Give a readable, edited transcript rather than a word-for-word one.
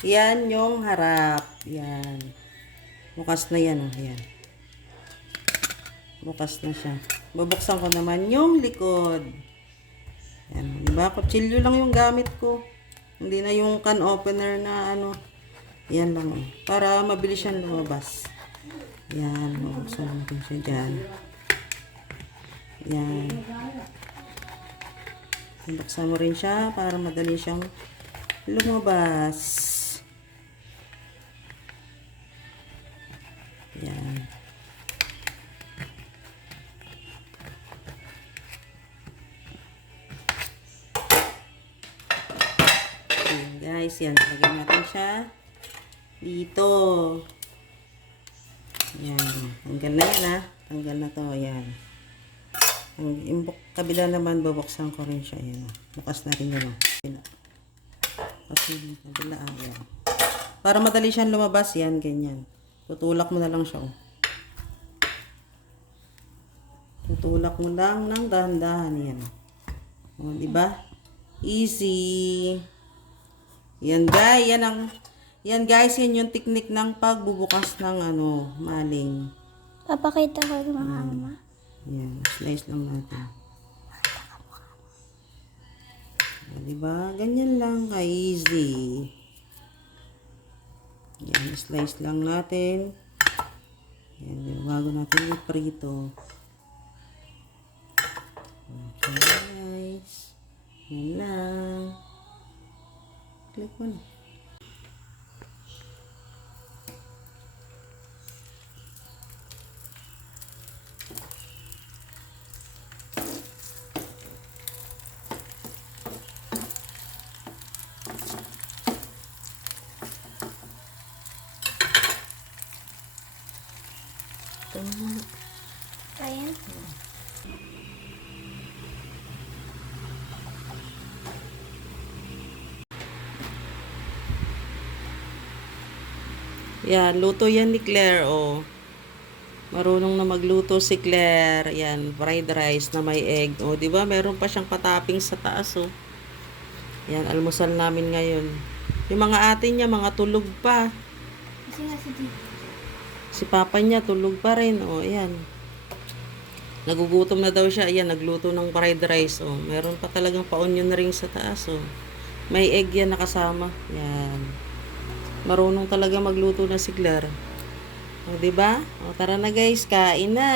Yan yung harap. Yan. Bukas na yan, oh. Yan. Bukas na siya. Bubuksan ko naman yung likod. Yan. Diba? Kutsilyo lang yung gamit ko. Hindi na yung can opener na ano. Yan lang, oh. Para mabilis siyang lumabas. Yan. Bubuksan natin siya dyan. Yan. Buksan mo rin siya para madali siyang lumabas. Yan. Ayan guys, yan. Lagyan natin siya dito. Yan. Tanggal na yan, ha. Tanggal na to. Yan. Yung kabila naman, bubuksan ko rin siya. Yan. Bukas na rin yun. Kasi yung kabila, yan. Para madali siyang lumabas, yan. Ganyan. Tutulak mo na lang siya. Tutulak mo lang ng dahan-dahan. Yan. O, diba? Easy. Yan guys, yan guys, yan yung technique ng pagbubukas ng maling. Papakita ko ng mga ama. Yan, slice lang natin. Yan, diba? Ganyan lang ka-easy. Yan, slice lang natin. Yan, bago natin i-prito. Okay guys. Yan lang. Click mo na. Ayan. Yan, luto yan ni Claire, oh. Marunong na magluto si Claire. Yan, fried rice na may egg. Oh, 'di ba? Meron pa siyang patopping sa taas, oh. Yan, almusal namin ngayon. Yung mga ate niya, mga tulog pa. Kasi nga si Tito. Si papa niya, tulog pa rin. Oh, ayan. Nagugutom na daw siya. Ayan, nagluto ng fried rice, oh. Meron pa talagang pa-onion ring sa taas, oh. May egg yan nakasama. Yan. Marunong talaga magluto na si Claire. O, diba? O, tara na guys, kain na!